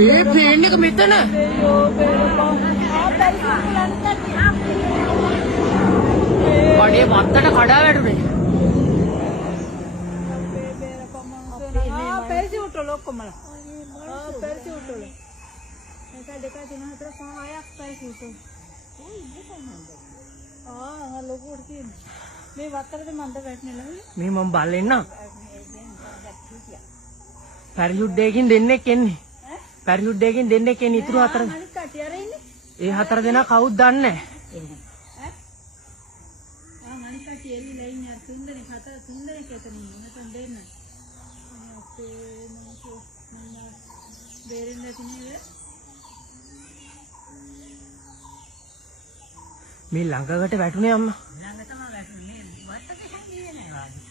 මේ ප්ලේන් එක මෙතන. කඩේ වත්තට කඩා වැටුනේ. පැරිසිවුට් වල ඔක්කොමලා. පැරිසිවුට් වල. එක දෙක තුන හතර පහ හයක් පැරිසිවුට් වල. ලොකුට තියෙනවා. මේ වත්තරද මන්ද වැටෙන්නේ මේ මම බලෙන්න. පැරිෂූට් දෙකකින් දෙන්නෙක් එන්නේ. පැරිෂූට් දෙකකින් දෙන්නෙක් එන්නේ ඉතුරු හතර. අනිත් කට්ටිය අර ඉන්නේ. ඒ හතර දෙනා කවුද දන්නේ නැහැ. අනිත් කට්ටිය එළිලා ඉන්නේ අර තුන්දෙනෙක් හතර තුන්දෙනෙක් එතන ඉන්නේ. නැතන් දෙන්න. අපේ මොකෝ මම බේරෙන්න නැති නේද? මේ ළඟකට වැටුනේ අම්මා. ළඟ තමයි වැටුනේ. වත්තක සංගීතේ නෑ වාගේ.